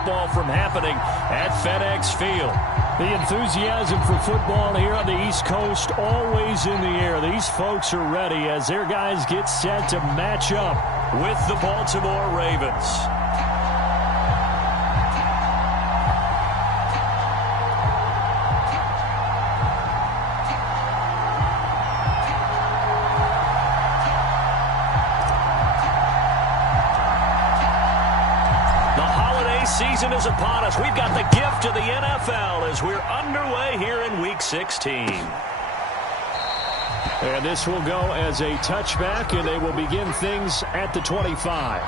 football from happening at FedEx Field. The enthusiasm for football here on the East Coast always in the air. These folks are ready as their guys get set to match up with the Baltimore Ravens. Season is upon us. We've got the gift of the NFL as we're underway here in Week 16. And this will go as a touchback, and they will begin things at the 25.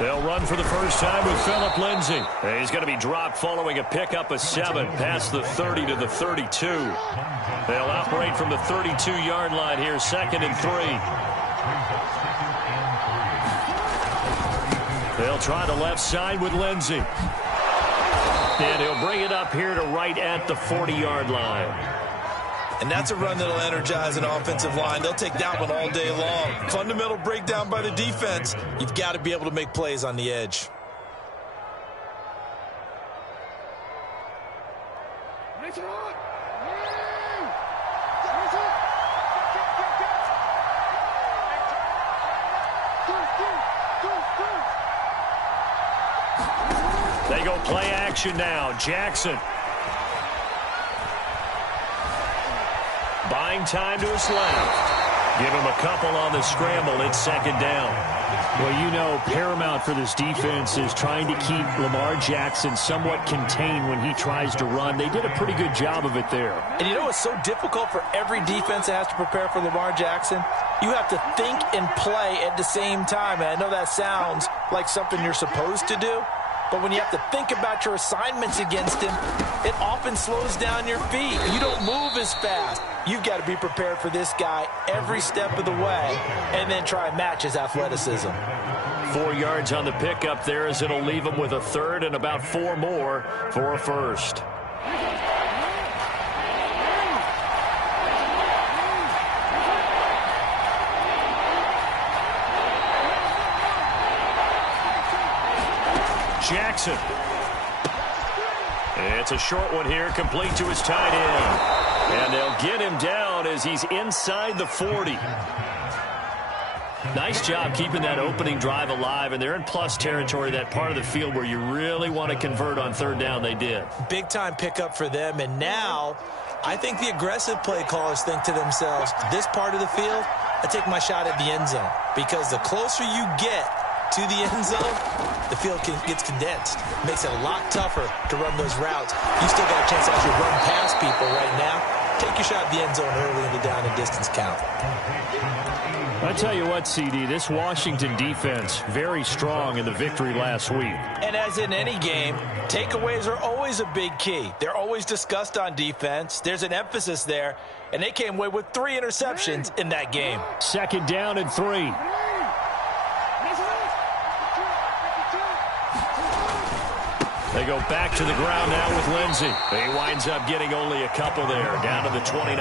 They'll run for the first time with Phillip Lindsay. He's going to be dropped following a pickup of 7 past the 30 to the 32. They'll operate from the 32-yard line here, 2nd and 3. They'll try the left side with Lindsay. And he'll bring it up here to right at the 40-yard line. And that's a run that'll energize an offensive line. They'll take that one all day long. Fundamental breakdown by the defense. You've got to be able to make plays on the edge. They go play action now. Jackson. Buying time to his left. Give him a couple on the scramble. It's 2nd down. Well, you know, paramount for this defense is trying to keep Lamar Jackson somewhat contained when he tries to run. They did a pretty good job of it there. And you know it's so difficult for every defense that has to prepare for Lamar Jackson? You have to think and play at the same time. And I know that sounds like something you're supposed to do. But when you have to think about your assignments against him, it often slows down your feet. You don't move as fast. You've got to be prepared for this guy every step of the way and then try and match his athleticism. 4 yards on the pickup there as it'll leave him with a 3rd and about 4 more for a 1st. Jackson. It's a short one here, complete to his tight end. And they'll get him down as he's inside the 40. Nice job keeping that opening drive alive, and they're in plus territory, that part of the field where you really want to convert on 3rd down. They did. Big-time pickup for them, and now I think the aggressive play callers think to themselves, this part of the field, I take my shot at the end zone, because the closer you get to the end zone, the field gets condensed. Makes it a lot tougher to run those routes. You still got a chance to actually run past people right now. Take your shot at the end zone early in the down and distance count. I tell you what, CD, this Washington defense, very strong in the victory last week. And as in any game, takeaways are always a big key. They're always discussed on defense. There's an emphasis there, and they came away with 3 interceptions in that game. 2nd down and 3. They go back to the ground now with Lindsay. He winds up getting only a couple there, down to the 29.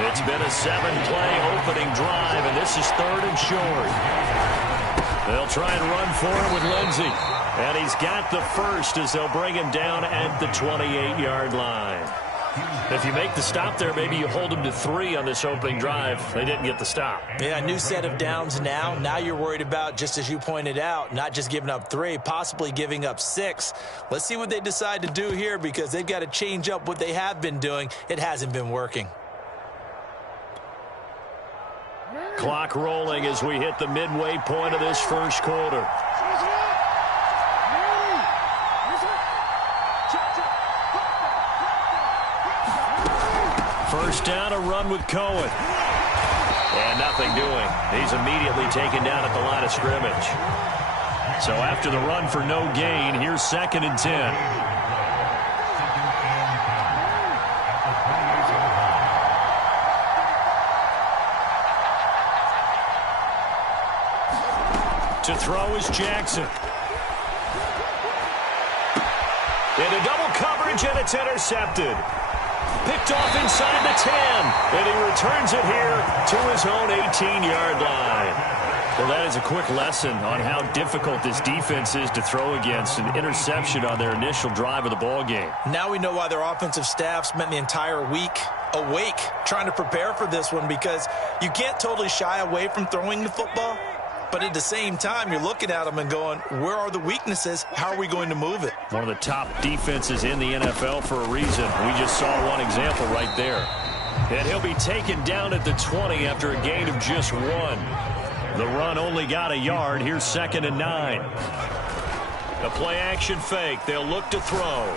It's been a 7-play opening drive, and this is 3rd and short. They'll try and run for it with Lindsay. And he's got the 1st as they'll bring him down at the 28-yard line. If you make the stop there, maybe you hold them to 3 on this opening drive. They didn't get the stop. Yeah, a new set of downs now. Now you're worried about, just as you pointed out, not just giving up 3, possibly giving up 6. Let's see what they decide to do here, because they've got to change up what they have been doing. It hasn't been working. Clock rolling as we hit the midway point of this first quarter. First down, a run with Cohen. And nothing doing. He's immediately taken down at the line of scrimmage. So after the run for no gain, here's 2nd and 10. To throw is Jackson. Into double coverage, and it's intercepted. Picked off inside the 10, and he returns it here to his own 18-yard line. Well, that is a quick lesson on how difficult this defense is to throw against. An interception on their initial drive of the ball game. Now we know why their offensive staff spent the entire week awake trying to prepare for this one, because you can't totally shy away from throwing the football. But at the same time, you're looking at them and going, where are the weaknesses? How are we going to move it? One of the top defenses in the NFL for a reason. We just saw one example right there. And he'll be taken down at the 20 after a gain of just 1. The run only got a yard. Here's 2nd and 9. A play-action fake. They'll look to throw.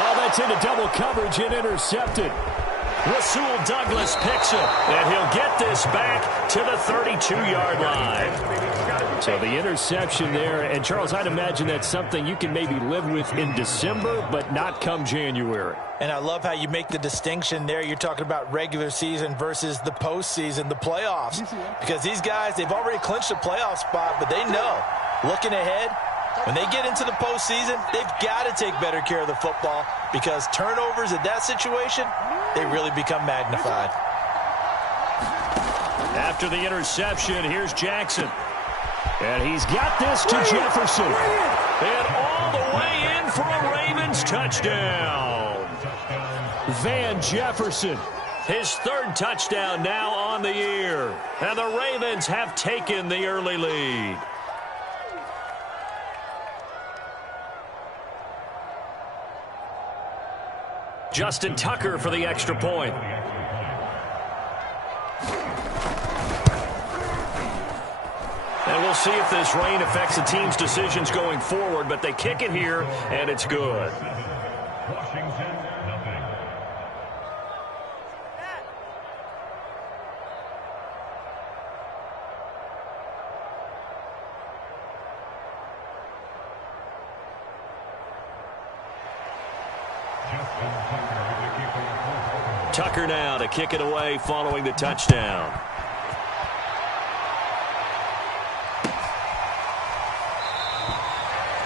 Oh, that's into double coverage and intercepted. Rasul Douglas picks it, and he'll get this back to the 32-yard line. So the interception there, and Charles, I'd imagine that's something you can maybe live with in December, but not come January. And I love how you make the distinction there. You're talking about regular season versus the postseason, the playoffs. Because these guys, they've already clinched a playoff spot, but they know, looking ahead, when they get into the postseason, they've got to take better care of the football, because turnovers in that situation, they really become magnified. After the interception, here's Jackson. And he's got this to Jefferson. And all the way in for a Ravens touchdown. Van Jefferson. His 3rd touchdown now on the year. And the Ravens have taken the early lead. Justin Tucker for the extra point. And we'll see if this rain affects the team's decisions going forward, but they kick it here, and it's good. Tucker now to kick it away following the touchdown.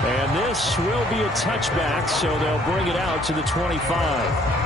And this will be a touchback, so they'll bring it out to the 25.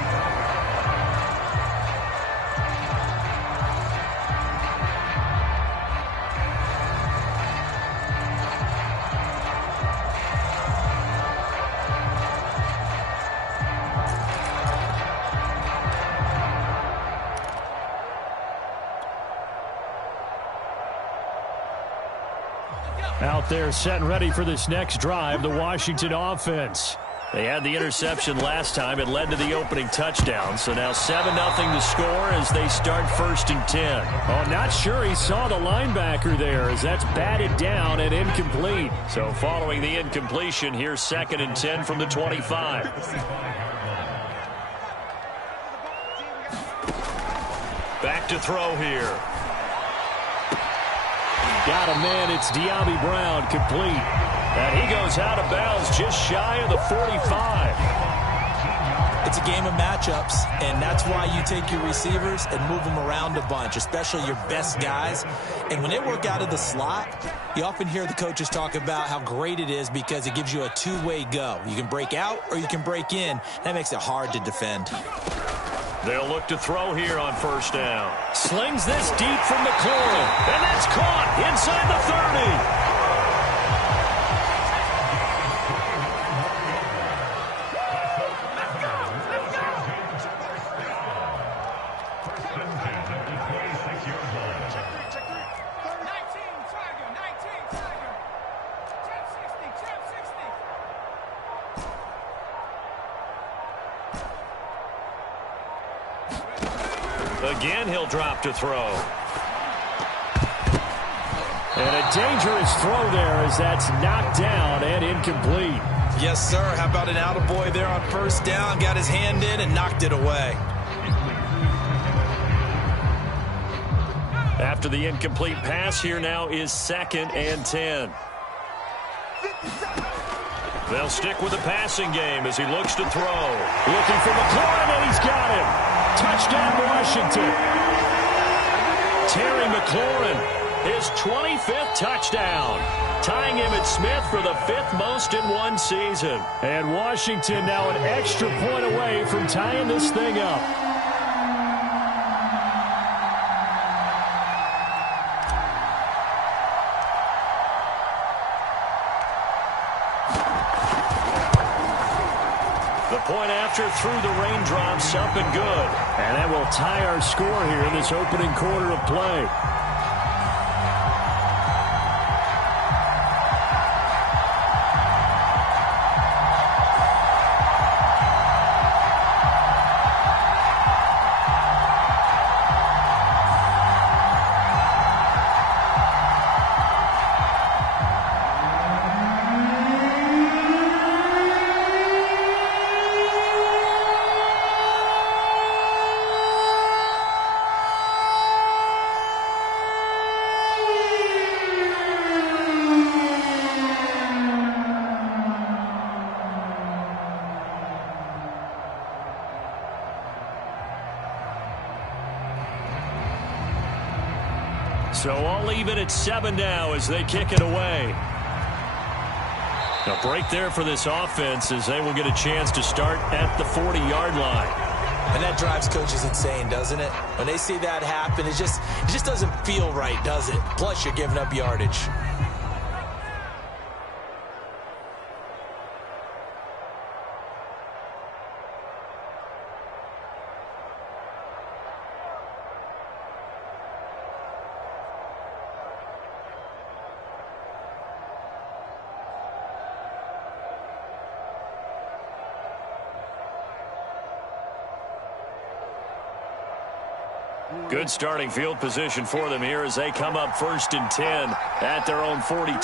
Out there set and ready for this next drive, the Washington offense. They had the interception last time. It led to the opening touchdown. So now 7-0 to score as they start 1st and 10. Oh, not sure he saw the linebacker there, as that's batted down and incomplete. So following the incompletion, here's 2nd and 10 from the 25. Back to throw here. Got a man, it's De'Ami Brown, complete. And he goes out of bounds just shy of the 45. It's a game of matchups, and that's why you take your receivers and move them around a bunch, especially your best guys. And when they work out of the slot, you often hear the coaches talk about how great it is because it gives you a two-way go. You can break out or you can break in. That makes it hard to defend. They'll look to throw here on 1st down. Slings this deep from McLaurin. And that's caught inside the 30. Again, he'll drop to throw. And a dangerous throw there as that's knocked down and incomplete. Yes, sir. How about an attaboy there on 1st down? Got his hand in and knocked it away. After the incomplete pass, here now is 2nd and 10. They'll stick with the passing game as he looks to throw. Looking for McLaurin, and he's got him. Touchdown, Washington. Terry McLaurin, his 25th touchdown, tying Emmitt Smith for the 5th most in one season. And Washington now an extra point away from tying this thing up. Point after through the raindrops, up and good. And that will tie our score here in this opening quarter of play. So I'll leave it at 7 now as they kick it away. A break there for this offense as they will get a chance to start at the 40-yard line. And that drives coaches insane, doesn't it? When they see that happen, it just doesn't feel right, does it? Plus, you're giving up yardage. Good starting field position for them here as they come up 1st and 10 at their own 42.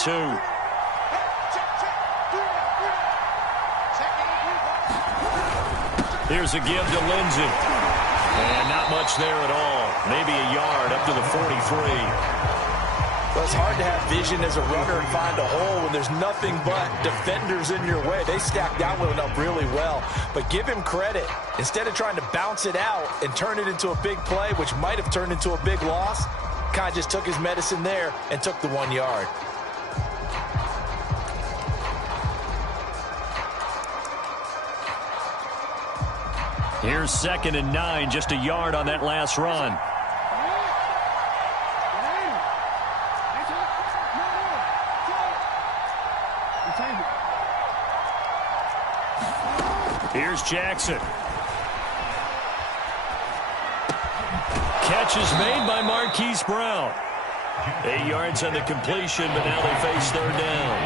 Here's a give to Lindsey. And not much there at all. Maybe a yard up to the 43. Well, it's hard to have vision as a runner and find a hole when there's nothing but defenders in your way. They stacked that one up really well. But give him credit. Instead of trying to bounce it out and turn it into a big play, which might have turned into a big loss, kind of just took his medicine there and took the 1 yard. Here's 2nd and 9, just a yard on that last run. Here's Jackson. Catch is made by Marquise Brown. 8 yards on the completion, but now they face 3rd down.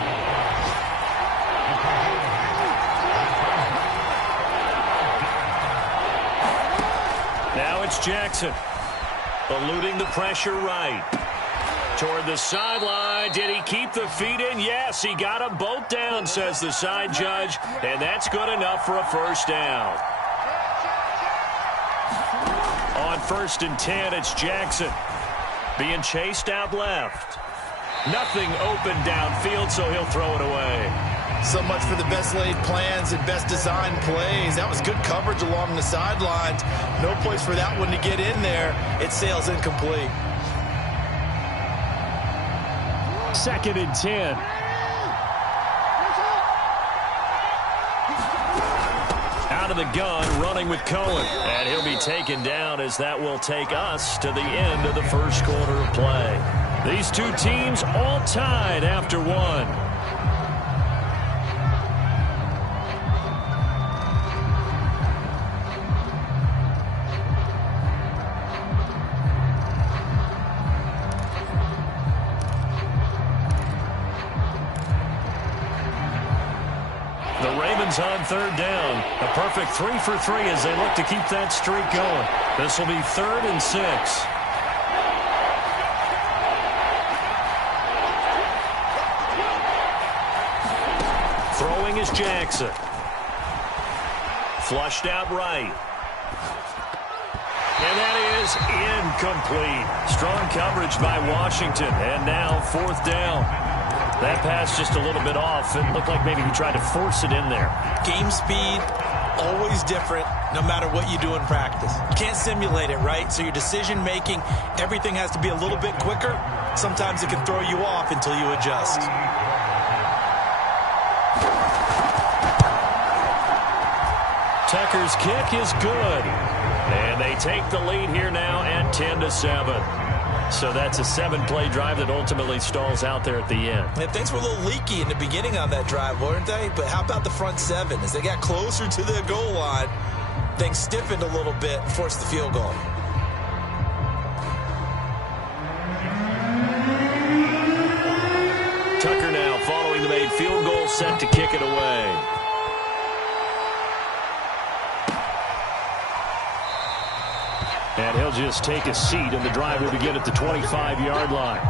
Now it's Jackson. Eluding the pressure right. Toward the sideline. Did he keep the feet in? Yes, he got them both down, says the side judge. And that's good enough for a 1st down. On 1st and 10, it's Jackson. Being chased out left. Nothing open downfield, so he'll throw it away. So much for the best laid plans and best designed plays. That was good coverage along the sidelines. No place for that one to get in there. It sails incomplete. 2nd and 10. Out of the gun, running with Cohen. And he'll be taken down as that will take us to the end of the 1st quarter of play. These two teams all tied after 1. On 3rd down. A perfect 3 for 3 as they look to keep that streak going. This will be 3rd and 6. Throwing is Jackson. Flushed out right. And that is incomplete. Strong coverage by Washington. And now 4th down. That pass just a little bit off. It looked like maybe he tried to force it in there. Game speed, always different, no matter what you do in practice. You can't simulate it, right? So your decision-making, everything has to be a little bit quicker. Sometimes it can throw you off until you adjust. Tucker's kick is good. And they take the lead here now at 10-7. So that's a 7-play drive that ultimately stalls out there at the end. And things were a little leaky in the beginning on that drive, weren't they? But how about the front 7? As they got closer to the goal line, things stiffened a little bit and forced the field goal. Tucker now following the made field goal, set to kick it away. And he'll just take a seat, and the drive will begin at the 25-yard line.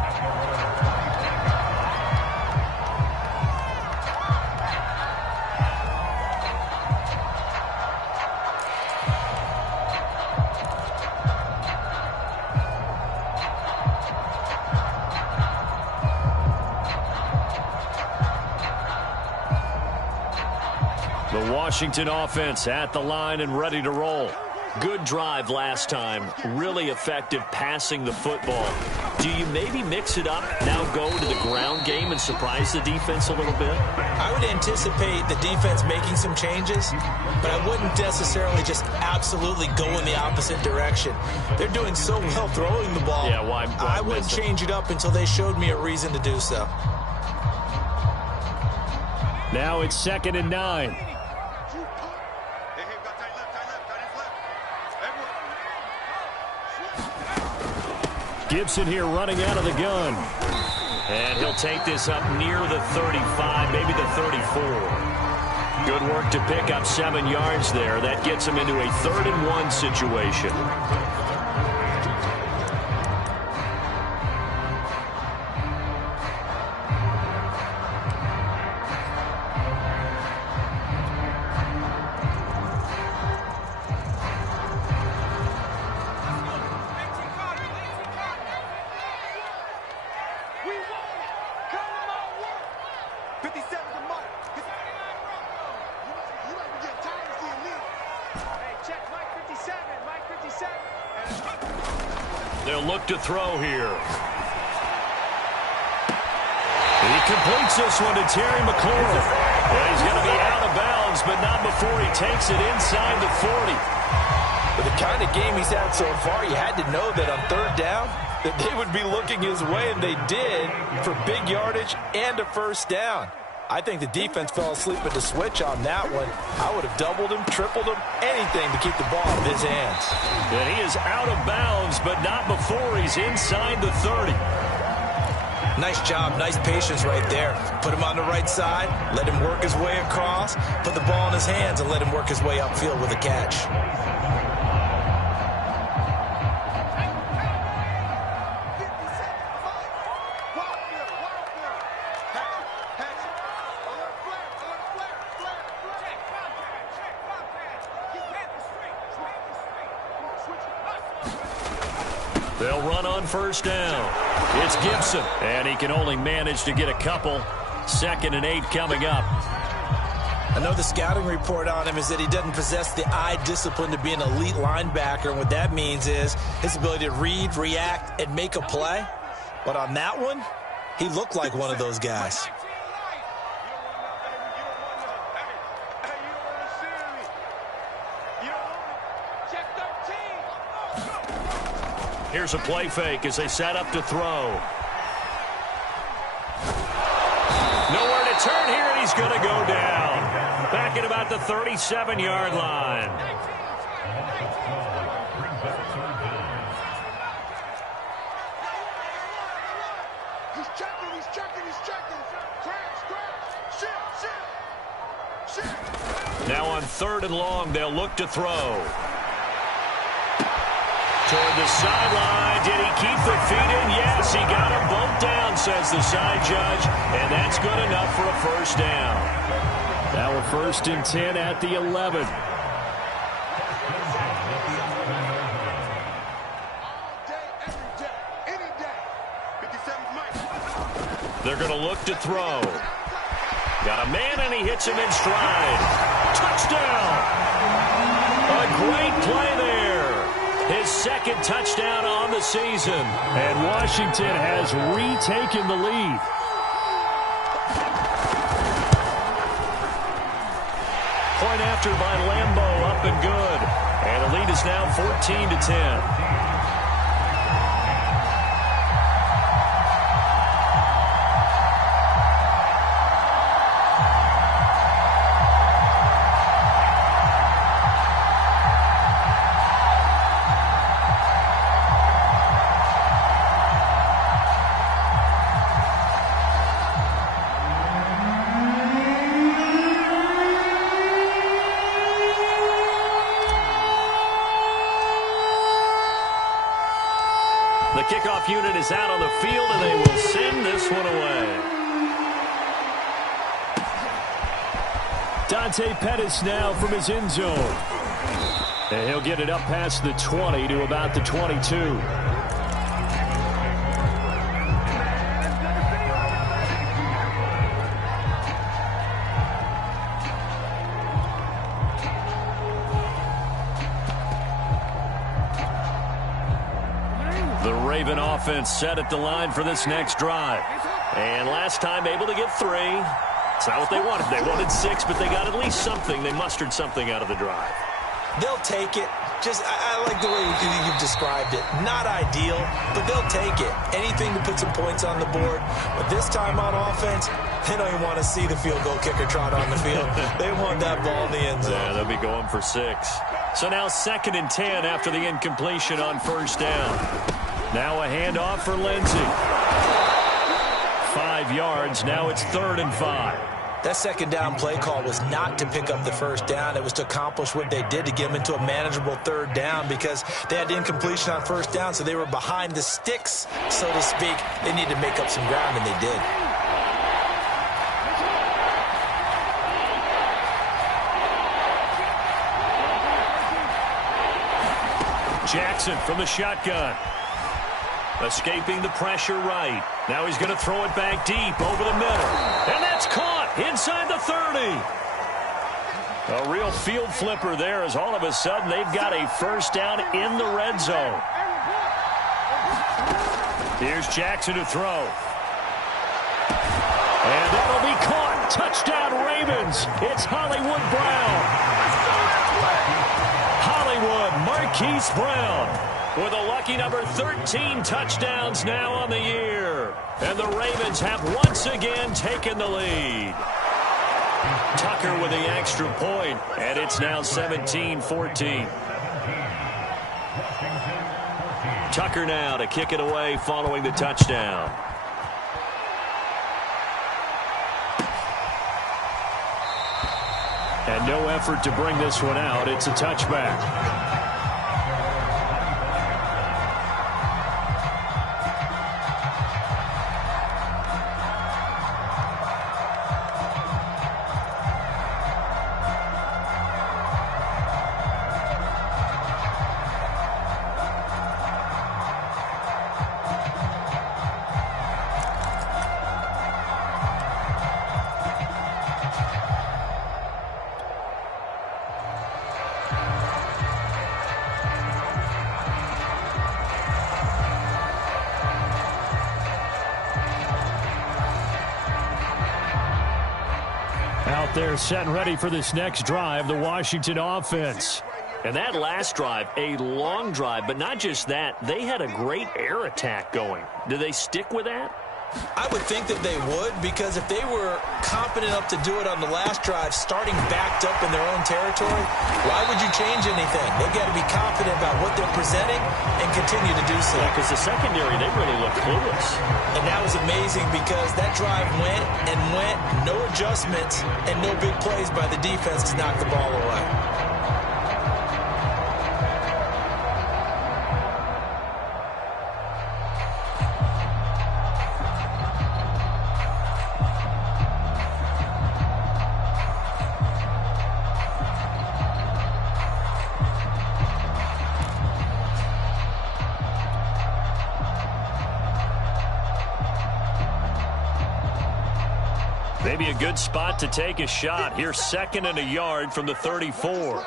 The Washington offense at the line and ready to roll. Good drive last time. Really effective passing the football. Do you maybe mix it up, now go to the ground game and surprise the defense a little bit? I would anticipate the defense making some changes, but I wouldn't necessarily just absolutely go in the opposite direction. They're doing so well throwing the ball. Yeah, why I wouldn't change it up until they showed me a reason to do so. Now it's 2nd and 9. Gibson here running out of the gun. And he'll take this up near the 35, maybe the 34. Good work to pick up 7 yards there. That gets him into a 3rd and 1 situation. They'll look to throw here. He completes this one to Terry McLaurin. And he's going to be out of bounds, but not before he takes it inside the 40. With the kind of game he's had so far, you had to know that on 3rd down, that they would be looking his way, and they did, for big yardage and a 1st down. I think the defense fell asleep at the switch on that one. I would have doubled him, tripled him, anything to keep the ball in his hands. And he is out of bounds, but not before he's inside the 30. Nice job, nice patience right there. Put him on the right side, let him work his way across, put the ball in his hands, and let him work his way upfield with a catch. They'll run on 1st down. It's Gibson, and he can only manage to get a couple. 2nd and 8 coming up. I know the scouting report on him is that he doesn't possess the eye discipline to be an elite linebacker, and what that means is his ability to read, react, and make a play. But on that one, he looked like one of those guys. Here's a play fake as they set up to throw. Nowhere to turn here, and he's going to go down. Back at about the 37-yard line. He's checking. Shift. Now on 3rd and long, they'll look to throw. Toward the sideline. Did he keep the feet in? Yes, he got them both down, says the side judge. And that's good enough for a 1st down. Now a 1st and 10 at the 11. They're going to look to throw. Got a man, and he hits him in stride. Touchdown! A great play there. His second touchdown on the season. And Washington has retaken the lead. Point after by Lambeau, up and good. And the lead is now 14-10. The kickoff unit is out on the field, and they will send this one away. Dante Pettis now from his end zone. And he'll get it up past the 20 to about the 22. The Raven offense set at the line for this next drive. And last time able to get 3. It's not what they wanted. They wanted 6, but they got at least something. They mustered something out of the drive. They'll take it. I like the way you've described it. Not ideal, but they'll take it. Anything to put some points on the board. But this time on offense, they don't even want to see the field goal kicker trot on the field. They want that ball in the end zone. Yeah, they'll be going for 6. So now 2nd and 10 after the incompletion on first down. Now a handoff for Lindsey. 5 yards. Now it's 3rd and 5. That second down play call was not to pick up the first down. It was to accomplish what they did to get them into a manageable 3rd down because they had incompletion on first down, so they were behind the sticks, so to speak. They needed to make up some ground, and they did. Jackson from the shotgun. Escaping the pressure right. Now he's going to throw it back deep over the middle. And that's caught inside the 30. A real field flipper there as all of a sudden they've got a first down in the red zone. Here's Jackson to throw. And that'll be caught. Touchdown Ravens. It's Hollywood Brown. Hollywood Marquise Brown with a lucky number 13 touchdowns now on the year. And the Ravens have once again taken the lead. Tucker with the extra point, and it's now 17-14. Tucker now to kick it away following the touchdown. And no effort to bring this one out. It's a touchback. Out there set and ready for this next drive, the Washington offense. And that last drive, a long drive, but not just that. They had a great air attack going. Do they stick with that? I would think that they would, because if they were confident enough to do it on the last drive, starting backed up in their own territory, why would you change anything? They've got to be confident about what they're presenting and continue to do so. Yeah, because the secondary, they really looked clueless. And that was amazing because that drive went and went, no adjustments, and no big plays by the defense to knock the ball away. Maybe a good spot to take a shot. Here's 2nd and a yard from the 34.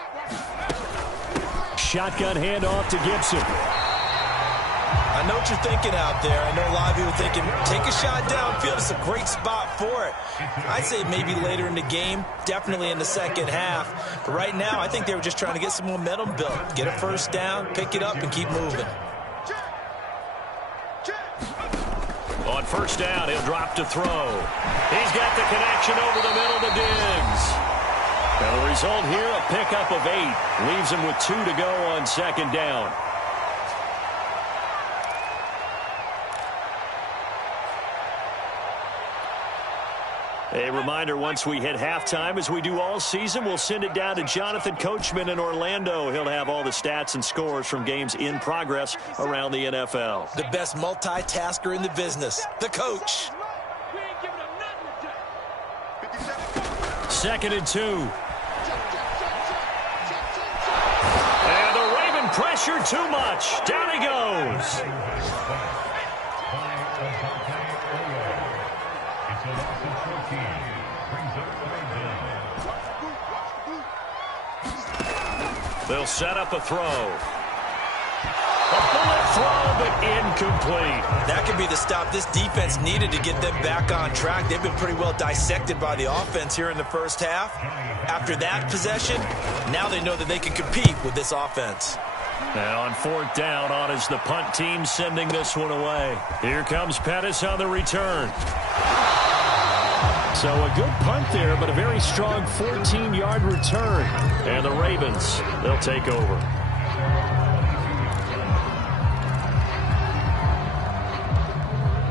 Shotgun handoff to Gibson. I know what you're thinking out there. I know a lot of people are thinking, take a shot downfield. It's a great spot for it. I'd say maybe later in the game, definitely in the second half. But right now, I think they were just trying to get some momentum built. Get a first down, pick it up, and keep moving. On first down, he'll drop to throw. He's got the connection over the middle to Diggs. Now the result here, a pickup of 8. Leaves him with 2 to go on 2nd down. A reminder, once we hit halftime, as we do all season, we'll send it down to Jonathan Coachman in Orlando. He'll have all the stats and scores from games in progress around the NFL. The best multitasker in the business, the coach. 2nd and 2. And the Raven pressure too much. Down he goes. They'll set up a throw. A bullet throw, but incomplete. That could be the stop this defense needed to get them back on track. They've been pretty well dissected by the offense here in the first half. After that possession, now they know that they can compete with this offense. Now on 4th down, on is the punt team sending this one away. Here comes Pettis on the return. So a good punt there, but a very strong 14-yard return. And the Ravens, they'll take over.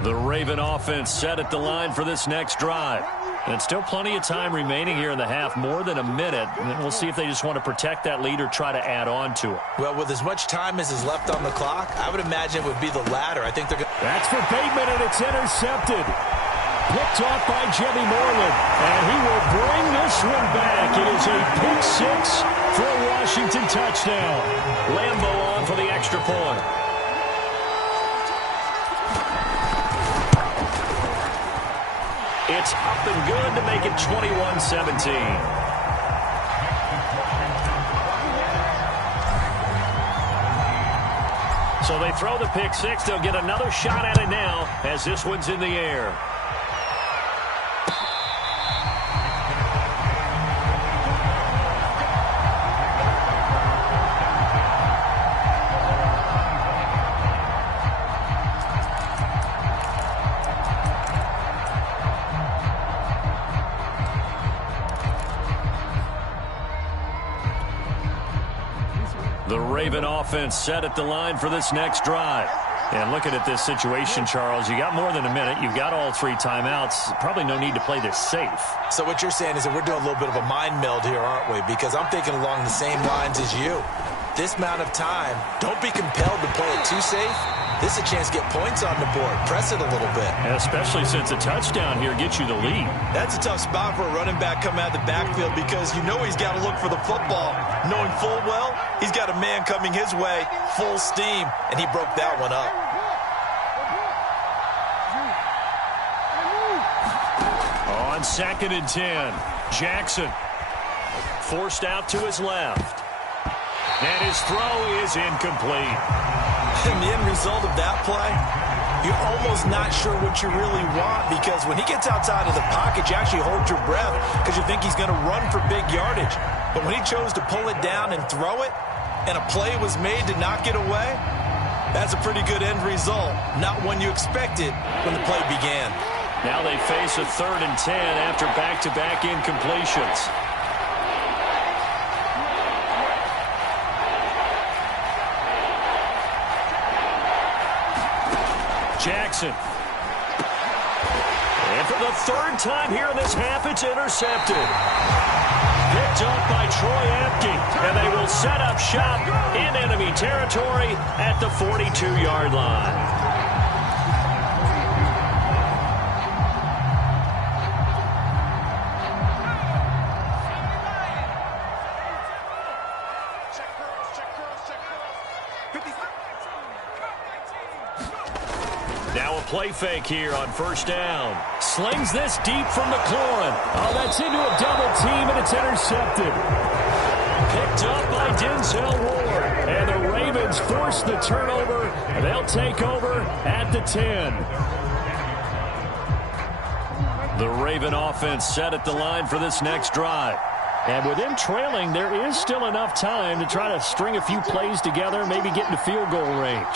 The Raven offense set at the line for this next drive. And still plenty of time remaining here in the half, more than a minute. And we'll see if they just want to protect that lead or try to add on to it. Well, with as much time as is left on the clock, I would imagine it would be the latter. I think they're going to... That's for Bateman, and it's intercepted. Picked off by Jimmy Moreland, and he will bring this one back. It is a pick 6 for a Washington touchdown. Lambo on for the extra point. It's up and good to make it 21-17. So they throw the pick 6. They'll get another shot at it now as this one's in the air. The Raven offense set at the line for this next drive. And looking at this situation, Charles, you got more than a minute. You've got all 3 timeouts. Probably no need to play this safe. So what you're saying is that we're doing a little bit of a mind meld here, aren't we? Because I'm thinking along the same lines as you. This amount of time, don't be compelled to play it too safe. This is a chance to get points on the board. Press it a little bit. And especially since a touchdown here gets you the lead. That's a tough spot for a running back coming out of the backfield because you know he's got to look for the football, knowing full well he's got a man coming his way, full steam, and he broke that one up. On 2nd and 10, Jackson forced out to his left. And his throw is incomplete. And the end result of that play, you're almost not sure what you really want because when he gets outside of the pocket, you actually hold your breath because you think he's going to run for big yardage. But when he chose to pull it down and throw it, and a play was made to knock it away, that's a pretty good end result. Not one you expected when the play began. Now they face a 3rd and 10 after back-to-back incompletions. Jackson. And for the 3rd time here in this half, it's intercepted. Picked up by Troy Apke, and they will set up shop in enemy territory at the 42-yard line. play fake here on first down. Slings this deep from McLaurin. Oh, that's into a double team, and it's intercepted. Picked up by Denzel Ward. And the Ravens force the turnover. They'll take over at the 10. The Raven offense set at the line for this next drive. And with them trailing, there is still enough time to try to string a few plays together, maybe get into field goal range.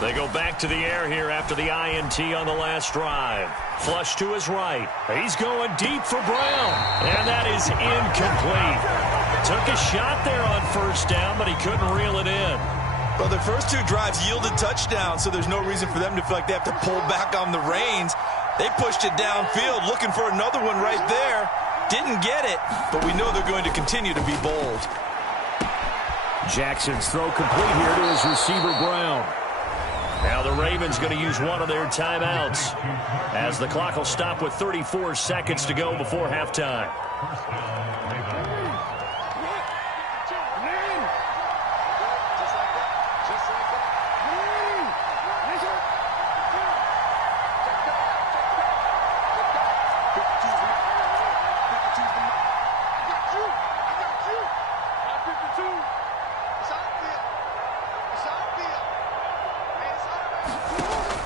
They go back to the air here after the INT on the last drive. Flush to his right. He's going deep for Brown. And that is incomplete. Took a shot there on first down, but he couldn't reel it in. Well, the first two drives yielded touchdowns, so there's no reason for them to feel like they have to pull back on the reins. They pushed it downfield, looking for another one right there. Didn't get it, but we know they're going to continue to be bold. Jackson's throw complete here to his receiver, Brown. Now the Ravens going to use one of their timeouts as the clock will stop with 34 seconds to go before halftime.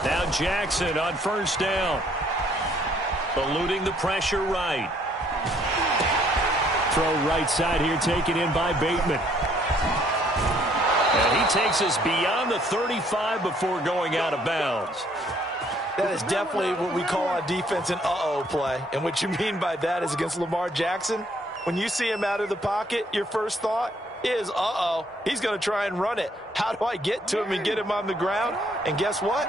Now Jackson on first down. Eluding the pressure right. Throw right side here taken in by Bateman. And he takes us beyond the 35 before going out of bounds. That is definitely what we call on defense an uh-oh play. And what you mean by that is against Lamar Jackson, when you see him out of the pocket, your first thought is, uh-oh, he's going to try and run it. How do I get to him and get him on the ground? And guess what?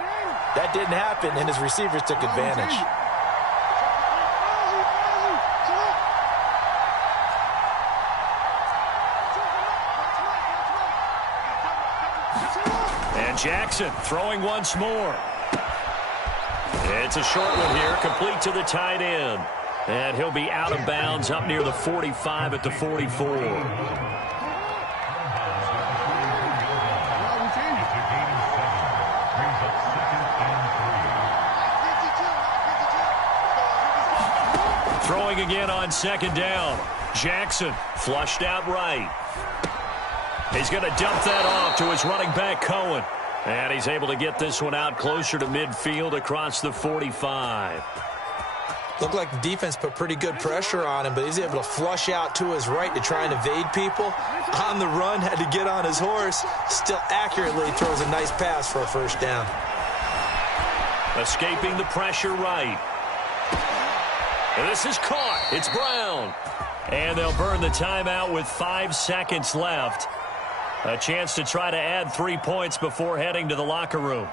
That didn't happen, and his receivers took advantage. And Jackson throwing once more. It's a short one here, complete to the tight end. And he'll be out of bounds up near the 45 at the 44. Throwing again on second down. Jackson flushed out right. He's going to dump that off to his running back, Cohen. And he's able to get this one out closer to midfield across the 45. Looked like the defense put pretty good pressure on him, but he's able to flush out to his right to try and evade people. On the run, had to get on his horse. Still accurately throws a nice pass for a first down. Escaping the pressure right. And this is caught. It's Brown. And they'll burn the timeout with 5 seconds left. A chance to try to add 3 points before heading to the locker room.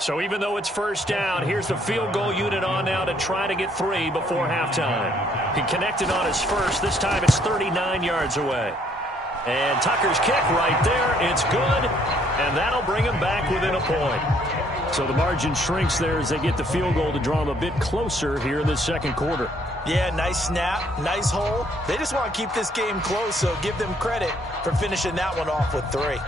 So even though it's first down, here's the field goal unit on now to try to get 3 before halftime. He connected on his first. This time it's 39 yards away. And Tucker's kick right there. It's good. And that'll bring him back within a point. So the margin shrinks there as they get the field goal to draw him a bit closer here in the second quarter. Yeah, nice snap, nice hole. They just want to keep this game close, so give them credit for finishing that one off with 3.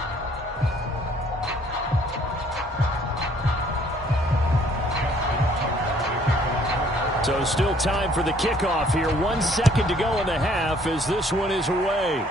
So still time for the kickoff here. 1 second to go in the half as this one is away.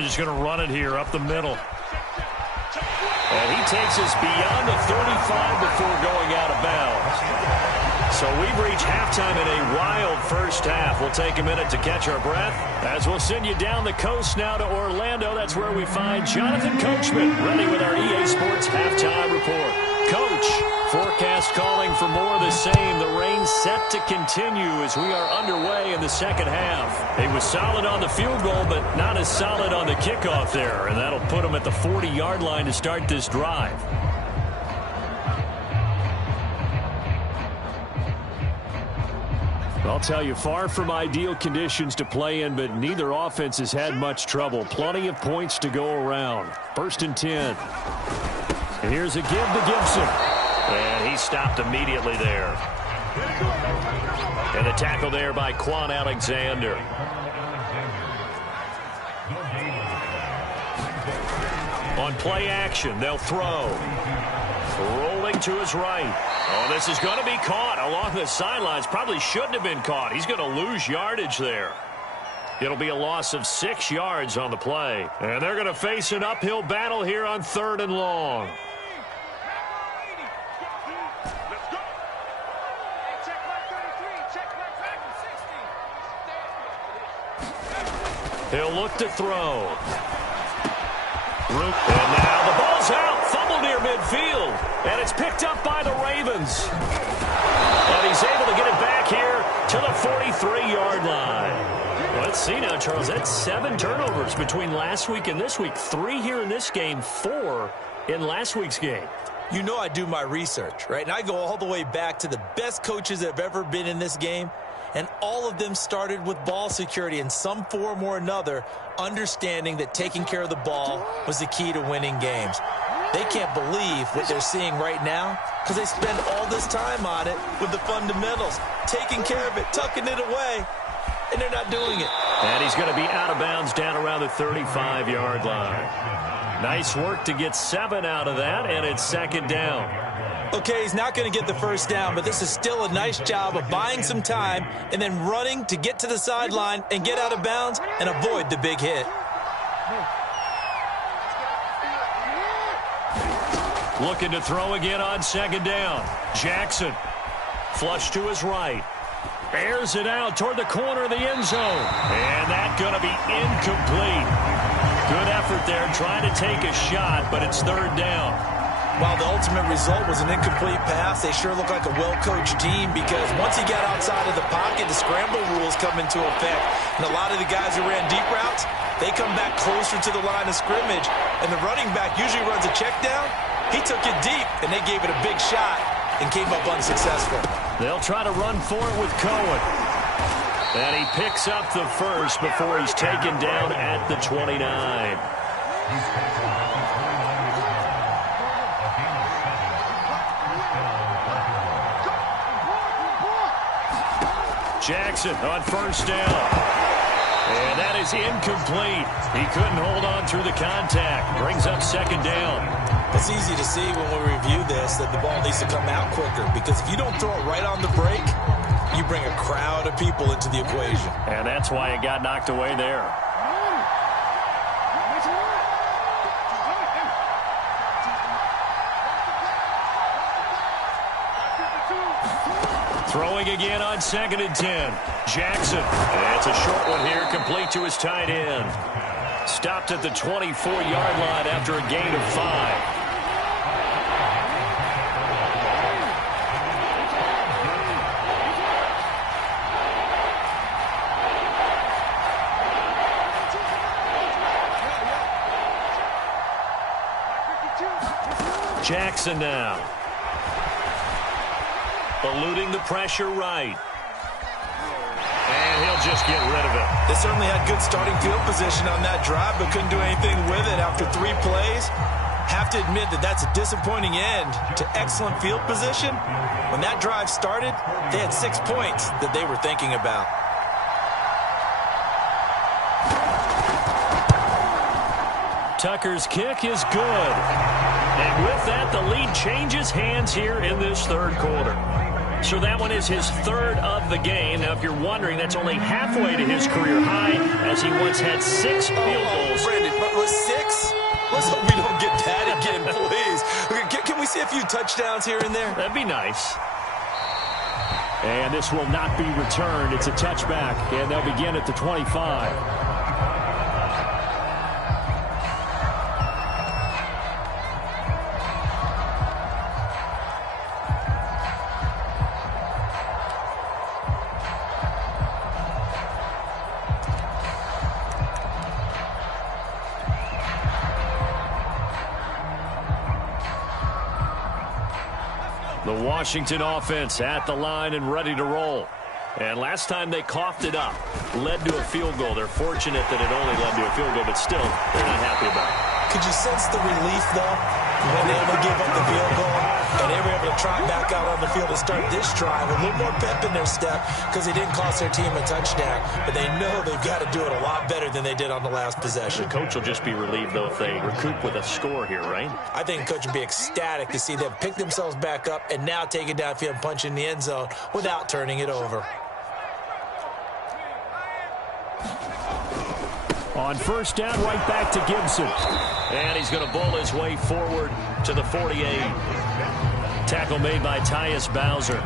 just going to run it here up the middle. And he takes us beyond the 35 before going out of bounds. So we've reached halftime in a wild first half. We'll take a minute to catch our breath as we'll send you down the coast now to Orlando. That's where we find Jonathan Coachman ready with our EA Sports Halftime Report. Coach, forecast calling for more of the same. The rain set to continue as we are underway in the second half. He was solid on the field goal, but not as solid on the kickoff there, and that'll put him at the 40-yard line to start this drive. I'll tell you, far from ideal conditions to play in, but neither offense has had much trouble. Plenty of points to go around. 1st and 10. And here's a give to Gibson. And he stopped immediately there. And the tackle there by Quan Alexander. On play action, they'll throw. Rolling to his right. Oh, this is going to be caught along the sidelines. Probably shouldn't have been caught. He's going to lose yardage there. It'll be a loss of 6 yards on the play. And they're going to face an uphill battle here on 3rd and long. He'll look to throw. And now the ball's out. Fumble near midfield. And it's picked up by the Ravens. And he's able to get it back here to the 43-yard line. Let's see now, Charles. That's 7 turnovers between last week and this week. 3 here in this game, 4 in last week's game. You know I do my research, right? And I go all the way back to the best coaches that have ever been in this game. And all of them started with ball security in some form or another, understanding that taking care of the ball was the key to winning games. They can't believe what they're seeing right now because they spend all this time on it with the fundamentals, taking care of it, tucking it away, and they're not doing it. And he's going to be out of bounds down around the 35-yard line. Nice work to get 7 out of that, and it's 2nd down. Okay, he's not going to get the first down, but this is still a nice job of buying some time and then running to get to the sideline and get out of bounds and avoid the big hit. Looking to throw again on 2nd down. Jackson, flush to his right. Airs it out toward the corner of the end zone. And that's going to be incomplete. Good effort there trying to take a shot, but it's 3rd down. While the ultimate result was an incomplete pass, they sure look like a well-coached team because once he got outside of the pocket, the scramble rules come into effect. And a lot of the guys who ran deep routes, they come back closer to the line of scrimmage. And the running back usually runs a check down. He took it deep, and they gave it a big shot and came up unsuccessful. They'll try to run for it with Cohen. And he picks up the first before he's taken down at the 29. Jackson on 1st down. And that is incomplete. He couldn't hold on through the contact. Brings up 2nd down. It's easy to see when we review this that the ball needs to come out quicker because if you don't throw it right on the break, you bring a crowd of people into the equation. And that's why it got knocked away there. Throwing again on 2nd and 10. Jackson. And it's a short one here, complete to his tight end. Stopped at the 24-yard line after a gain of 5. Jackson now. Eluding the pressure right. And he'll just get rid of it. They certainly had good starting field position on that drive, but couldn't do anything with it after 3 plays. Have to admit that that's a disappointing end to excellent field position. When that drive started, they had 6 points that they were thinking about. Tucker's kick is good. And with that, the lead changes hands here in this 3rd quarter. So that one is his 3rd of the game. Now, if you're wondering, that's only halfway to his career high, as he once had 6 field goals 6? Let's hope we don't get that again, please. Can we see a few touchdowns here and there? That'd be nice. And this will not be returned. It's a touchback, and they'll begin at the 25. The Washington offense at the line and ready to roll. And last time they coughed it up, led to a field goal. They're fortunate that it only led to a field goal, but still, they're not happy about it. Could you sense the relief, though, when they were able to give up the field goal and they were able to trot back out on the field to start this drive? A little more pep in their step because they didn't cost their team a touchdown, but they know they've got to do it a lot better than they did on the last possession. The coach will just be relieved, though, if they recoup with a score here, right? I think the coach would be ecstatic to see them pick themselves back up and now take it downfield and punch in the end zone without turning it over. On first down, right back to Gibson. And he's going to bowl his way forward to the 48. Tackle made by Tyus Bowser.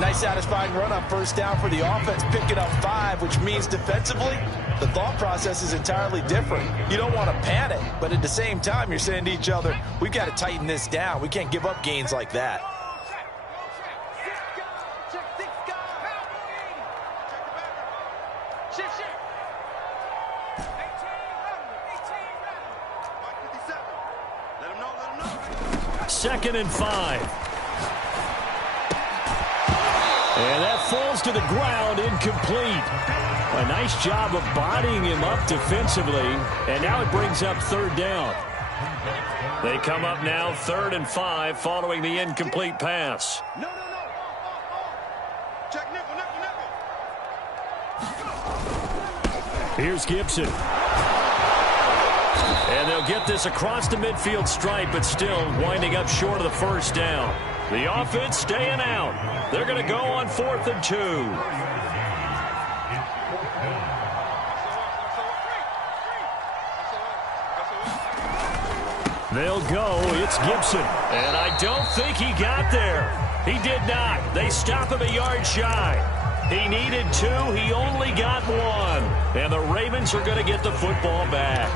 Nice satisfying run on first down for the offense, picking up 5, which means defensively, the thought process is entirely different. You don't want to panic, but at the same time, you're saying to each other, we've got to tighten this down. We can't give up gains like that. Second and 5. And that falls to the ground, incomplete. A nice job of bodying him up defensively, and now it brings up third down. They come up now 3rd and 5 following the incomplete pass. No. Check nickel. Here's Gibson. And they'll get this across the midfield stripe, but still winding up short of the first down. The offense staying out. They're going to go on 4th and 2. They'll go. It's Gibson. And I don't think he got there. He did not. They stop him a yard shy. He needed 2. He only got 1. And the Ravens are going to get the football back.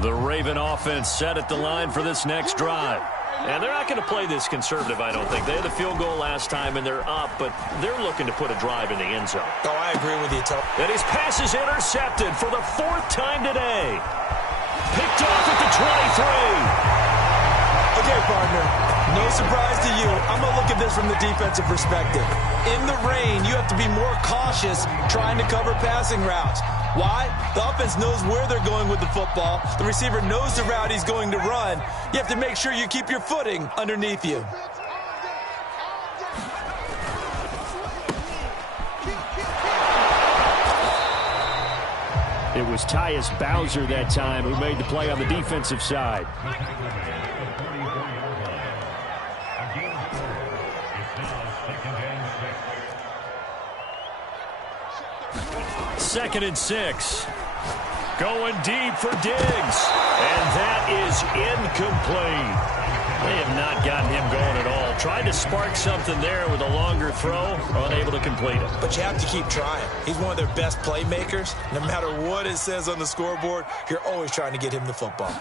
The Raven offense set at the line for this next drive. And they're not going to play this conservative, I don't think. They had a field goal last time, and they're up, but they're looking to put a drive in the end zone. Oh, I agree with you, Tom. And his pass is intercepted for the 4th time today. Picked off at the 23. Okay, partner, no surprise to you. I'm going to look at this from the defensive perspective. In the rain, you have to be more cautious trying to cover passing routes. Why? The offense knows where they're going with the football. The receiver knows the route he's going to run. You have to make sure you keep your footing underneath you. It was Tyus Bowser that time who made the play on the defensive side. Second and 6. Going deep for Diggs. And that is incomplete. They have not gotten him going at all. Tried to spark something there with a longer throw. Unable to complete it. But you have to keep trying. He's one of their best playmakers. No matter what it says on the scoreboard, you're always trying to get him the football.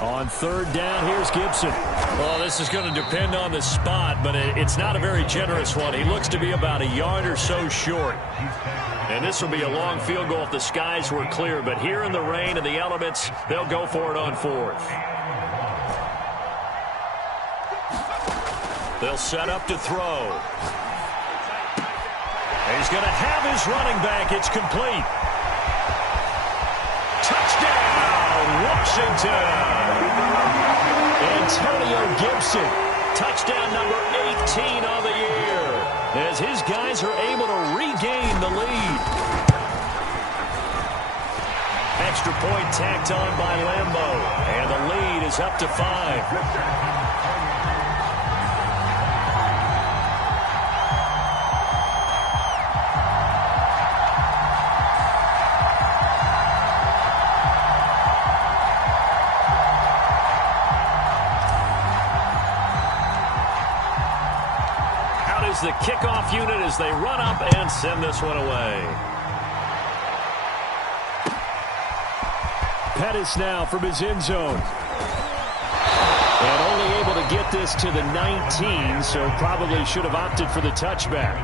On 3rd down, here's Gibson. Well, this is going to depend on the spot, but it's not a very generous one. He looks to be about a yard or so short. And this will be a long field goal if the skies were clear. But here in the rain and the elements, they'll go for it on 4th. They'll set up to throw. And he's going to have his running back. It's complete. Touchdown, Washington. Antonio Gibson, touchdown number 18 on the year, as his guys are able to regain the lead. Extra point tacked on by Lambo, and the lead is up to 5. the kickoff unit as they run up and send this one away. Pettis now from his end zone. And only able to get this to the 19, so probably should have opted for the touchback.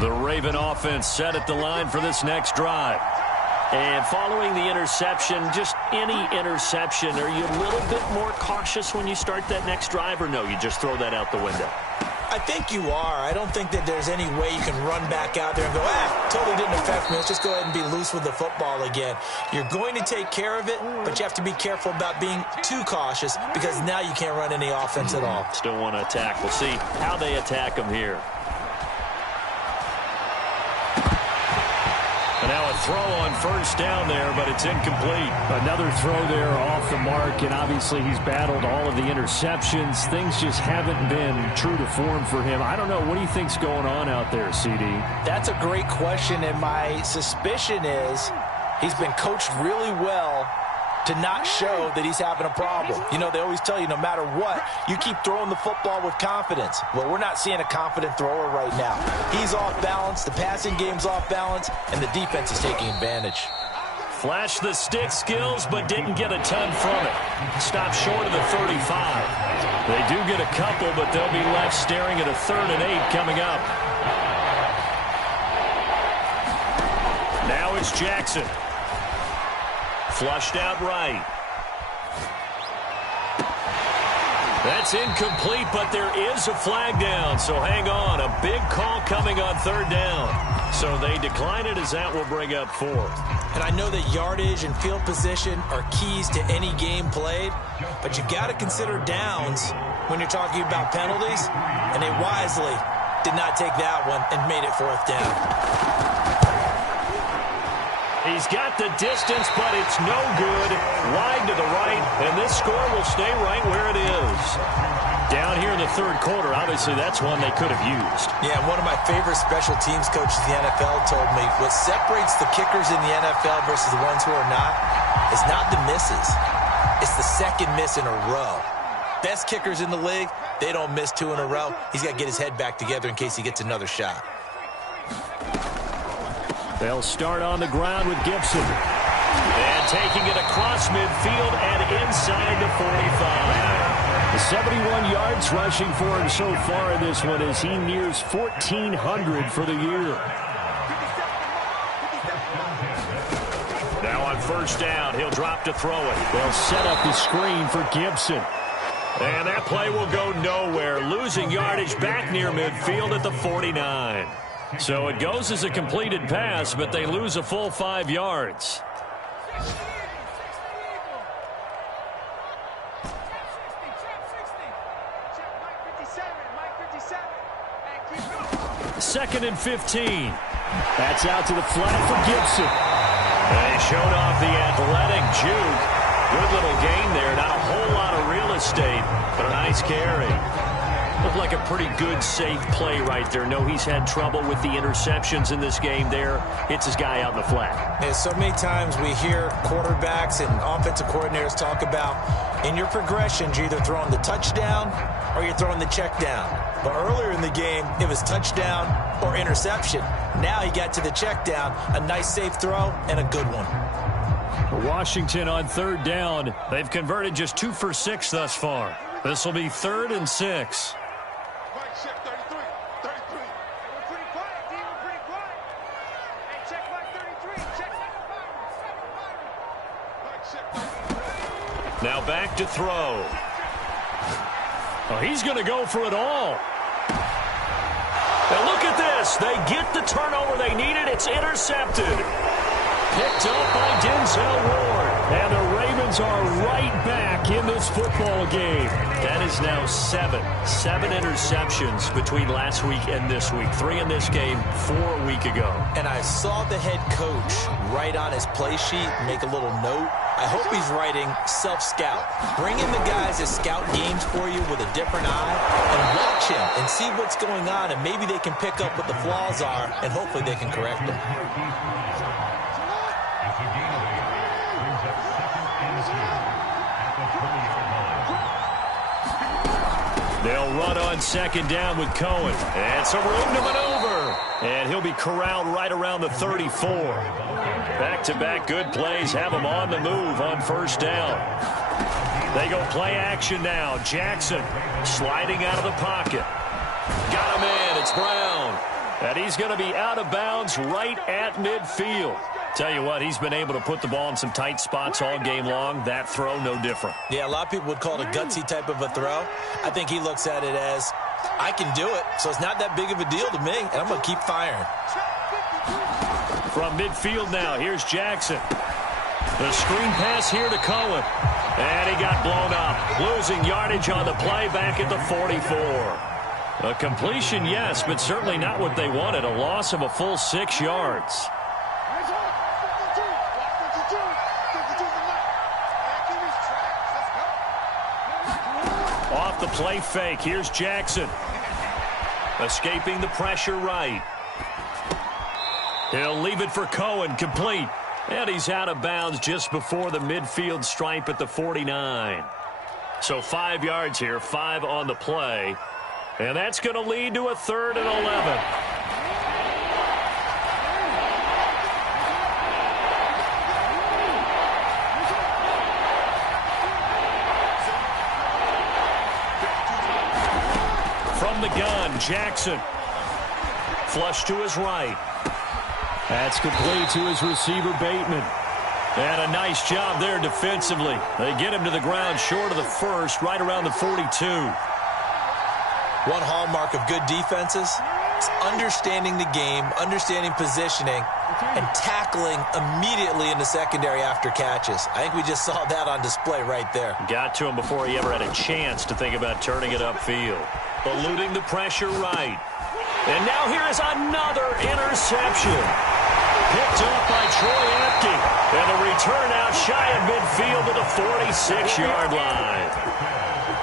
The Raven offense set at the line for this next drive. And following the interception, just any interception, are you a little bit more cautious when you start that next drive, or no, you just throw that out the window? I think you are. I don't think that there's any way you can run back out there and go, totally didn't affect me. Let's just go ahead and be loose with the football again. You're going to take care of it, but you have to be careful about being too cautious because now you can't run any offense at all. Still want to attack. We'll see how they attack them here. And now a throw on first down there, but it's incomplete. Another throw there off the mark, and obviously he's battled all of the interceptions. Things just haven't been true to form for him. I don't know. What do you think's going on out there, CD? That's a great question, and my suspicion is he's been coached really well to not show that he's having a problem. You know, they always tell you no matter what, you keep throwing the football with confidence. Well, we're not seeing a confident thrower right now. He's off balance, the passing game's off balance, and the defense is taking advantage. Flashed the stick skills, but didn't get a ton from it. Stopped short of the 35. They do get a couple, but they'll be left staring at a 3rd and 8 coming up. Now it's Jackson. Flushed out right. That's incomplete, but there is a flag down, so hang on. A big call coming on 3rd down. So they decline it as that will bring up 4th. And I know that yardage and field position are keys to any game played, but you got to consider downs when you're talking about penalties, and they wisely did not take that one and made it 4th down. He's got the distance, but it's no good. Wide to the right, and this score will stay right where it is. Down here in the 3rd quarter, obviously that's one they could have used. Yeah, one of my favorite special teams coaches in the NFL told me what separates the kickers in the NFL versus the ones who are not is not the misses. It's the second miss in a row. Best kickers in the league, they don't miss 2 in a row. He's got to get his head back together in case he gets another shot. They'll start on the ground with Gibson. And taking it across midfield and inside the 45. 71 yards rushing for him so far in this one as he nears 1,400 for the year. Now on first down, he'll drop to throw it. They'll set up the screen for Gibson. And that play will go nowhere. Losing yardage back near midfield at the 49. So it goes as a completed pass, but they lose a full 5 yards. Second and 15. That's out to the flat for Gibson. They showed off the athletic juke. Good little gain there. Not a whole lot of real estate, but a nice carry. Looked like a pretty good, safe play right there. No, he's had trouble with the interceptions in this game there. Hits his guy out in the flat. And so many times we hear quarterbacks and offensive coordinators talk about in your progressions, you're either throwing the touchdown or you're throwing the check down. But earlier in the game, it was touchdown or interception. Now he got to the check down, a nice safe throw, and a good one. Washington on 3rd down. They've converted just 2 for 6 thus far. This will be 3rd and 6. Check 33, 33. We're pretty quiet, D. We're pretty quiet. Hey, check Mike 33. Check 75. Now back to throw. Oh, he's going to go for it all. Now look at this. They get the turnover they needed. It's intercepted. Picked up by Denzel Ward. And the Ravens are right back in this football game. That is now 7 interceptions between last week and this week. 3 in this game, 4 a week ago. And I saw the head coach write on his play sheet, make a little note. I hope he's writing self-scout. Bring in the guys that scout games for you with a different eye and watch him and see what's going on, and maybe they can pick up what the flaws are, and hopefully they can correct them. They'll run on second down with Cohen. And some room to maneuver. And he'll be corralled right around the 34. Back-to-back good plays have him on the move on first down. They go play action now. Jackson sliding out of the pocket. Got him in. It's Brown. And he's going to be out of bounds right at midfield. Tell you what, he's been able to put the ball in some tight spots all game long. That throw, no different. Yeah, a lot of people would call it a gutsy type of a throw. I think he looks at it as, I can do it, so it's not that big of a deal to me, and I'm going to keep firing. From midfield now, here's Jackson. The screen pass here to Cohen. And he got blown up. Losing yardage on the play back at the 44. A completion, yes, but certainly not what they wanted. A loss of a full 6 yards. Off the play fake, here's Jackson. Escaping the pressure right. He'll leave it for Cohen, complete. And he's out of bounds just before the midfield stripe at the 49. So 5 yards here, 5 on the play. And that's going to lead to a 3rd and 11. From the gun, Jackson. Flush to his right. That's complete to his receiver, Bateman. And a nice job there defensively. They get him to the ground short of the first, right around the 42. One hallmark of good defenses is understanding the game, understanding positioning, and tackling immediately in the secondary after catches. I think we just saw that on display right there. Got to him before he ever had a chance to think about turning it upfield. Eluding the pressure right. And now here is another interception. Picked up by Troy Apke. And a return out shy of midfield to the 46-yard line.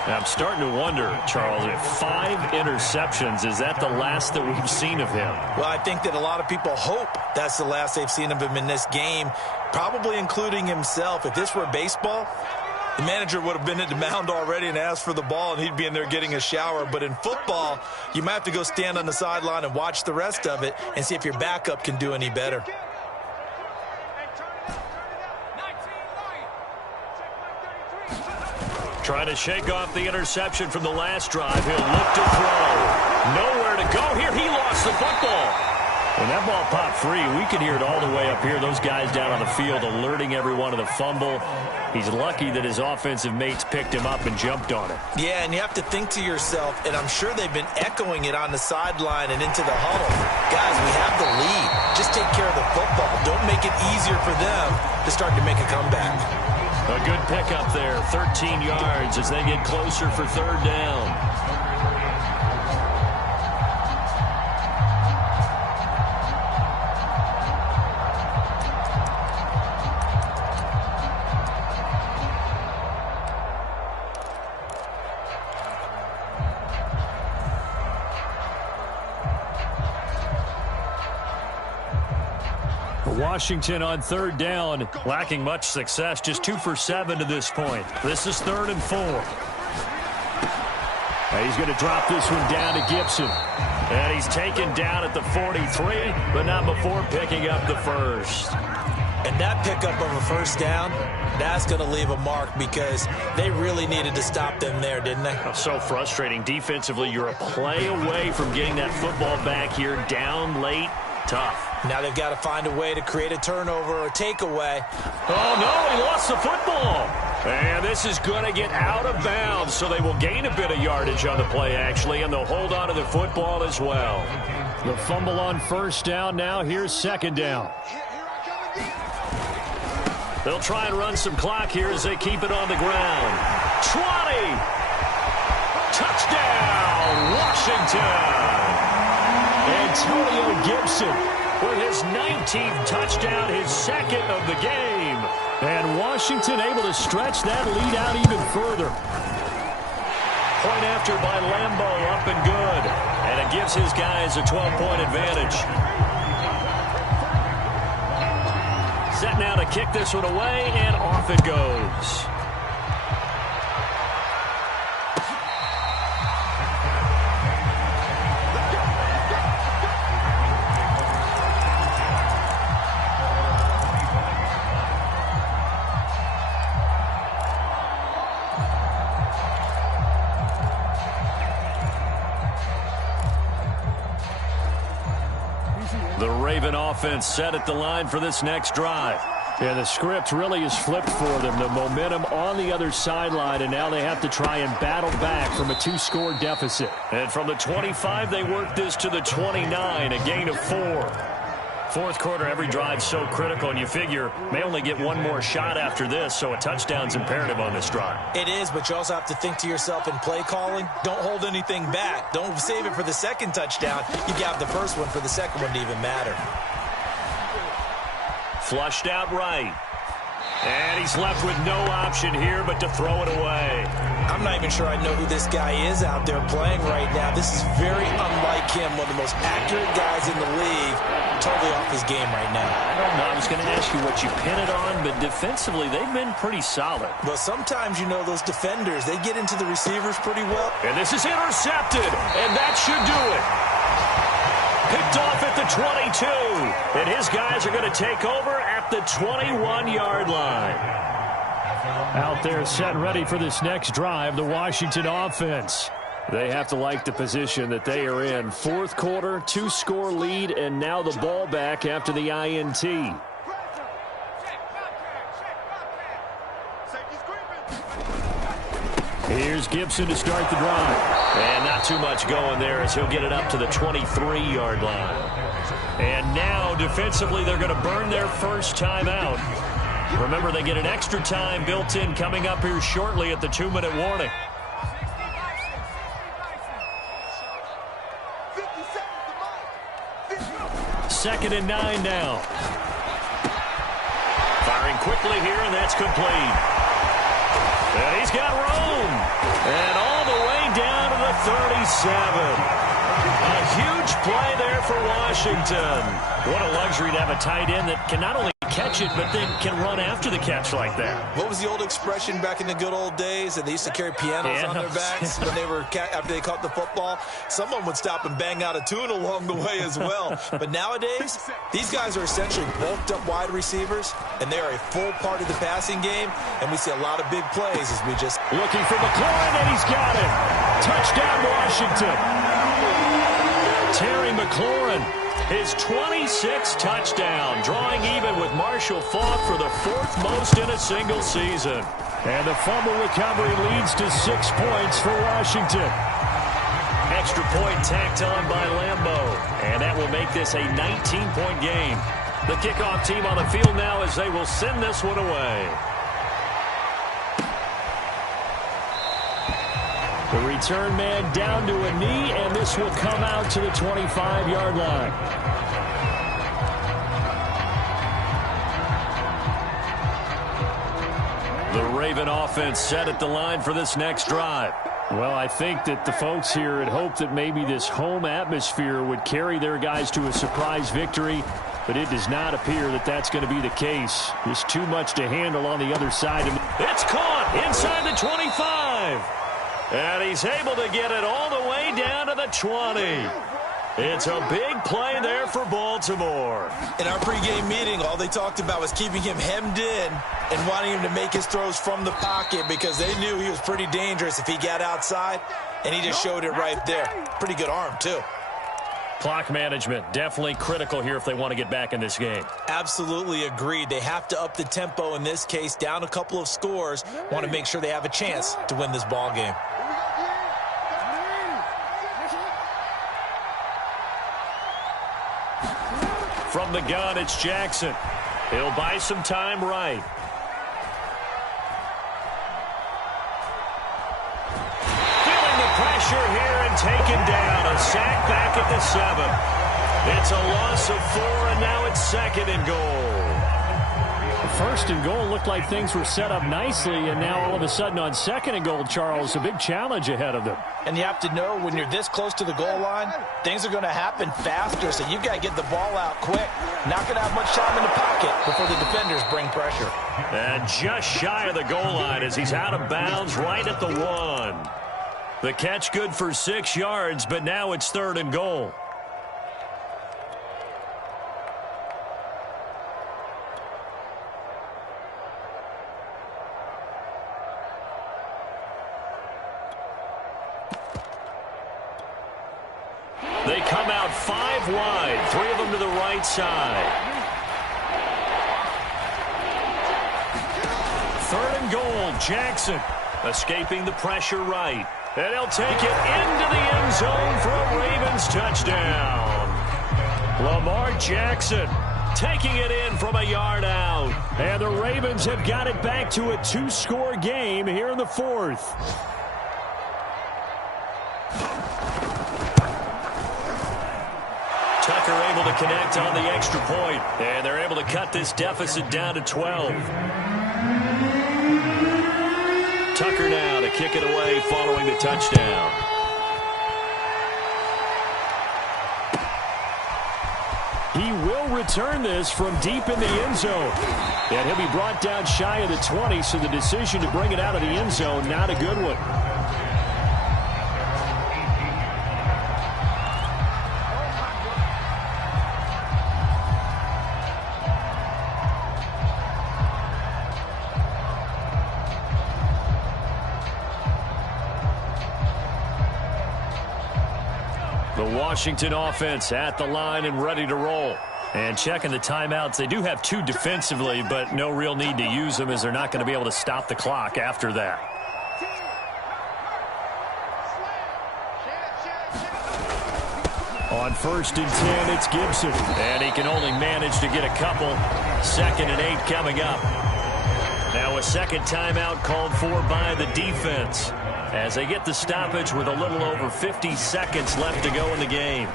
Now I'm starting to wonder, Charles, if 5 interceptions, is that the last that we've seen of him? Well, I think that a lot of people hope that's the last they've seen of him in this game, probably including himself. If this were baseball, the manager would have been at the mound already and asked for the ball, and he'd be in there getting a shower. But in football, you might have to go stand on the sideline and watch the rest of it and see if your backup can do any better. Trying to shake off the interception from the last drive. He'll look to throw. Nowhere to go here. He lost the football. When that ball popped free, we could hear it all the way up here. Those guys down on the field alerting everyone of the fumble. He's lucky that his offensive mates picked him up and jumped on it. Yeah, and you have to think to yourself, and I'm sure they've been echoing it on the sideline and into the huddle. Guys, we have the lead. Just take care of the football. Don't make it easier for them to start to make a comeback. A good pickup there, 13 yards as they get closer for 3rd down. Washington on 3rd down, lacking much success, just 2 for 7 to this point. This is 3rd and 4. And he's going to drop this one down to Gibson. And he's taken down at the 43, but not before picking up the first. And that pickup of a first down, that's going to leave a mark because they really needed to stop them there, didn't they? So frustrating. Defensively, you're a play away from getting that football back here, down late, tough. Now they've got to find a way to create a turnover or takeaway. Oh, no, he lost the football. And this is going to get out of bounds, so they will gain a bit of yardage on the play, actually, and they'll hold on to the football as well. The fumble on first down now. Here's 2nd down. They'll try and run some clock here as they keep it on the ground. 20. Touchdown, Washington. Antonio Gibson with his 19th touchdown, his 2nd of the game. And Washington able to stretch that lead out even further. Point after by Lambeau, up and good. And it gives his guys a 12-point advantage. Set now to kick this one away, and off it goes. The Raven offense set at the line for this next drive. Yeah, the script really is flipped for them. The momentum on the other sideline, and now they have to try and battle back from a 2-score deficit. And from the 25, they work this to the 29, a gain of 4. Fourth quarter, every drive so critical, and you figure may only get one more shot after this, so a touchdown's imperative on this drive. It is, but you also have to think to yourself in play calling, don't hold anything back. Don't save it for the second touchdown. You got the first one for the second one to even matter. Flushed out right. And he's left with no option here but to throw it away. I'm not even sure I know who this guy is out there playing right now. This is very unlike him, one of the most accurate guys in the league. Totally off his game right now. I don't know. I was going to ask you what you pin it on, but defensively they've been pretty solid. Well, sometimes, you know, those defenders, they get into the receivers pretty well. And this is intercepted, and that should do it. Picked off at the 22, and his guys are going to take over at the 21-yard line. Out there set and ready for this next drive, the Washington offense. They have to like the position that they are in. Fourth quarter, 2-score lead, and now the ball back after the INT. Here's Gibson to start the drive. And not too much going there as he'll get it up to the 23-yard line. And now, defensively, they're going to burn their first time out. Remember, they get an extra time built in coming up here shortly at the 2-minute warning. Second and 9 now. Firing quickly here, and that's complete. And he's got room. And all the way down to the 37. A huge play there for Washington. What a luxury to have a tight end that can not only catch it, but then can run after the catch like that. What was the old expression back in the good old days that they used to carry pianos on their backs when they were after they caught the football? Someone would stop and bang out a tune along the way as well. But nowadays, these guys are essentially bulked up wide receivers, and they are a full part of the passing game, and we see a lot of big plays as we just... Looking for McLaurin, and he's got it. Touchdown, Washington. Terry McLaurin, his 26th touchdown, drawing even with Marshall Faulk for the 4th most in a single season. And the fumble recovery leads to 6 points for Washington. Extra point tacked on by Lambeau, and that will make this a 19-point game. The kickoff team on the field now as they will send this one away. The return man down to a knee, and this will come out to the 25-yard line. The Raven offense set at the line for this next drive. Well, I think that the folks here had hoped that maybe this home atmosphere would carry their guys to a surprise victory, but it does not appear that that's going to be the case. There's too much to handle on the other side. It's caught inside the 25. And he's able to get it all the way down to the 20. It's a big play there for Baltimore. In our pregame meeting, all they talked about was keeping him hemmed in and wanting him to make his throws from the pocket because they knew he was pretty dangerous if he got outside, and he just showed it right there. Pretty good arm, too. Clock management, definitely critical here if they want to get back in this game. Absolutely agreed. They have to up the tempo in this case, down a couple of scores. Want to make sure they have a chance to win this ball game. From the gun, it's Jackson. He'll buy some time right. Feeling the pressure here and taken down. A sack back at the 7. It's a loss of 4, and now it's 2nd and goal. First and goal looked like things were set up nicely, and now all of a sudden on second and goal, Charles, a big challenge ahead of them. And you have to know when you're this close to the goal line, things are going to happen faster, so you've got to get the ball out quick. Not going to have much time in the pocket before the defenders bring pressure. And just shy of the goal line as he's out of bounds right at the 1. The catch good for 6 yards, but now it's third and goal. They come out 5 wide, 3 of them to the right side. Third and goal, Jackson escaping the pressure right. And he'll take it into the end zone for a Ravens touchdown. Lamar Jackson taking it in from a yard out. And the Ravens have got it back to a 2-score game here in the 4th. Tucker able to connect on the extra point, and they're able to cut this deficit down to 12. Tucker now to kick it away following the touchdown. He will return this from deep in the end zone. And he'll be brought down shy of the 20, so the decision to bring it out of the end zone, not a good one. The Washington offense at the line and ready to roll. And checking the timeouts, they do have 2 defensively, but no real need to use them as they're not going to be able to stop the clock after that. On 1st and 10, it's Gibson. And he can only manage to get a couple. 2nd and 8 coming up. Now a second timeout called for by the defense, as they get the stoppage with a little over 50 seconds left to go in the game.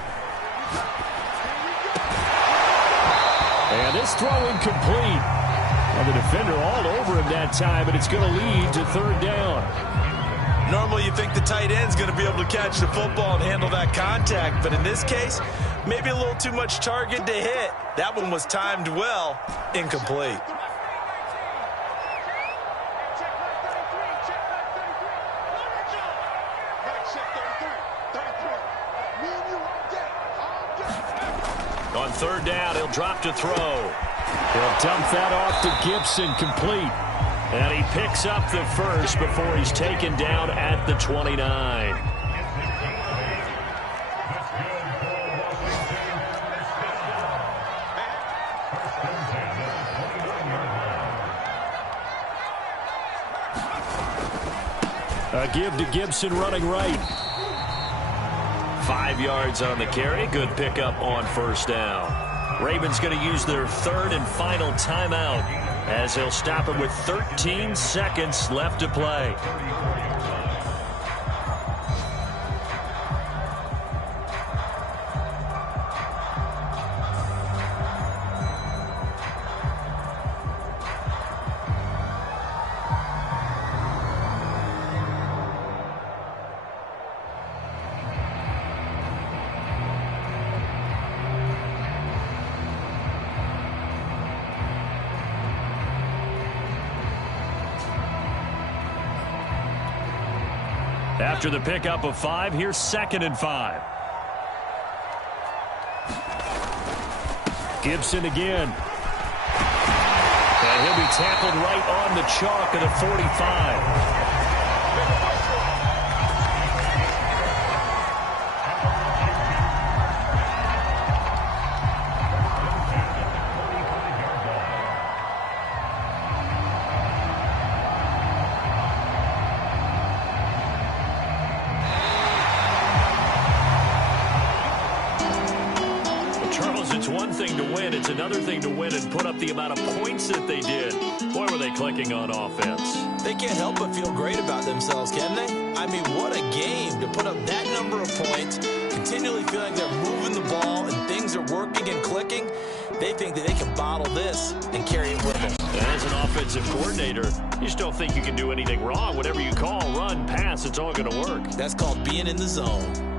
And this throw incomplete. Well, the defender all over him that time, but it's going to lead to 3rd down. Normally you think the tight end's going to be able to catch the football and handle that contact, but in this case, maybe a little too much target to hit. That one was timed well, incomplete. On 3rd down, he'll drop to throw. He'll dump that off to Gibson, complete. And he picks up the first before he's taken down at the 29. A give to Gibson running right. 5 yards on the carry. Good pickup on 1st down. Ravens going to use their 3rd and final timeout as they'll stop it with 13 seconds left to play. After the pickup of 5, here's 2nd and 5. Gibson again. And he'll be tackled right on the chalk of the 45. It's another thing to win and put up the amount of points that they did. Boy, were they clicking on offense. They can't help but feel great about themselves, can they? I mean, what a game to put up that number of points, continually feeling they're moving the ball and things are working and clicking. They think that they can bottle this and carry it with them. As an offensive coordinator, you just don't think you can do anything wrong. Whatever you call, run, pass, it's all going to work. That's called being in the zone.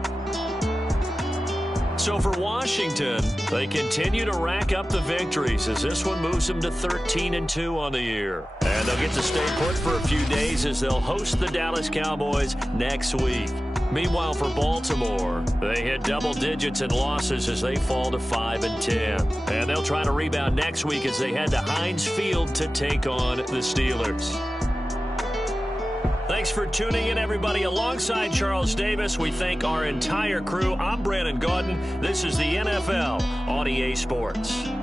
So for Washington, they continue to rack up the victories as this one moves them to 13-2 on the year. And they'll get to stay put for a few days as they'll host the Dallas Cowboys next week. Meanwhile, for Baltimore, they hit double digits in losses as they fall to 5-10. And they'll try to rebound next week as they head to Heinz Field to take on the Steelers. Thanks for tuning in, everybody. Alongside Charles Davis, we thank our entire crew. I'm Brandon Gaudin. This is the NFL on EA Sports.